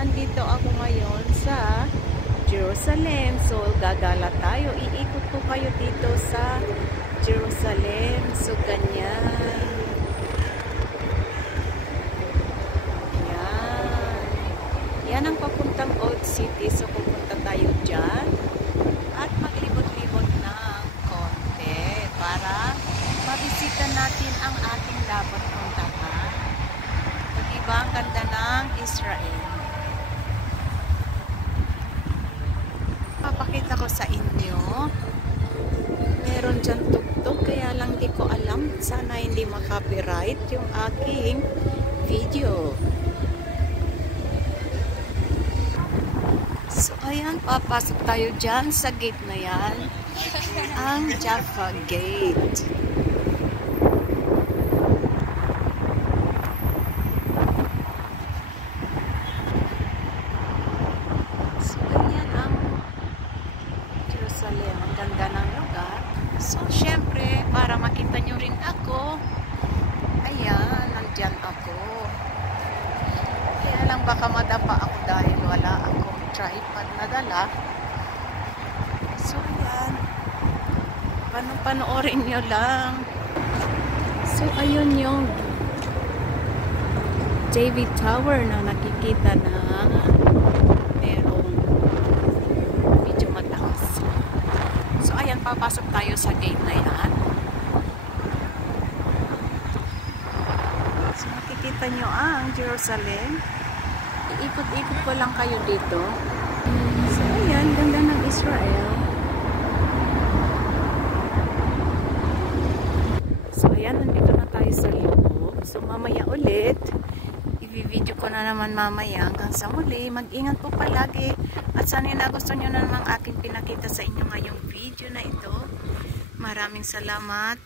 nandito ako ngayon sa Jerusalem. So, gagala tayo. Iikot ko kayo dito sa Jerusalem. So, ganyan. Yan. Yan ang papuntang Old City. So, pupunta tayo dyan. At maglibot-libot ng konti para mabisita natin ang ating dapat puntahan. So, diba ang ganda ng Israel? Papakita ko sa inyo. Meron dyan tugtog, kaya lang di ko alam. Sana hindi makapiright yung aking video. So, ayan, papasok tayo dyan sa gate na yan. Ang Jaffa Gate. So, ganyan ang Jerusalem. Ang ganda ng lugar. So, syempre, para makita nyo rin ako, ayan, nandyan ako. Kaya lang baka madapa ako dahil wala akong tripod na dala. So, ayan. Panoorin nyo lang. So, ayun yung JV Tower na nakikita na merong medyo mataas. So, ayan, papasok tayo sa gate na yan. So, nakikita nyo ang Jerusalem. Iikot-ikot ko lang kayo dito. So, ayan, ganda ng Israel. So, ayan, nandito na tayo sa loob. So, mamaya ulit, i-video ko na naman mamaya. Hanggang sa muli, mag-ingat po palagi. At sana nagustuhan nyo na naman aking pinakita sa inyo ngayong video na ito. Maraming salamat.